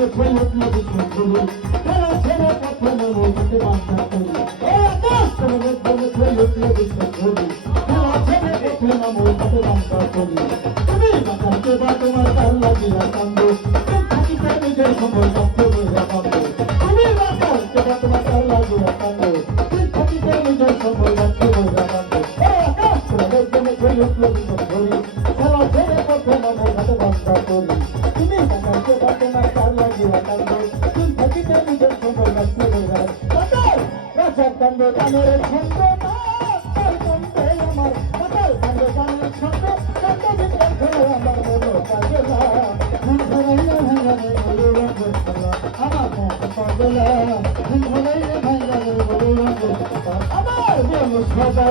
করে ছয় উঠলো বিষ্ণু করি খেলা ছেড়ে পথে নামো হাতে বান্ধা করি আকাশ করে ছয় উঠলো বিষ্ণু করি খেলা ছেড়ে পথে নামো হাতে বান্ধা করি তুমি বাঁচাতে বা তোমার তার লাগিয়া কান্দো থাকিতে নিজের সময় থাকতে বইয়া কান্দো তুমি বাঁচাতে বা তোমার তার লাগিয়া কান্দো থাকিতে নিজের সময় থাকতে বইয়া কান্দো আকাশ করে ছয় উঠলো বিষ্ণু করি খেলা ছেড়ে পথে নামো হাতে বান্ধা করি তুমি বাঁচাতে বা তোমার তার লাগিয়া কান্দো থাকিতে নিজের সময় থাকতে বইয়া কান্দো রাজার কান্দো কানের ছন্দ না তার কান্দে আমার বাতাল কান্দো কানের ছন্দ কান্দো ভিতরে ঘরে আমার মনো কাজে না ঘুরাইয়া ভাঙানে বলে রঙ আমার মন পাগলা ঘুরাইয়া ভাঙানে বলে রঙ আমার মন সদা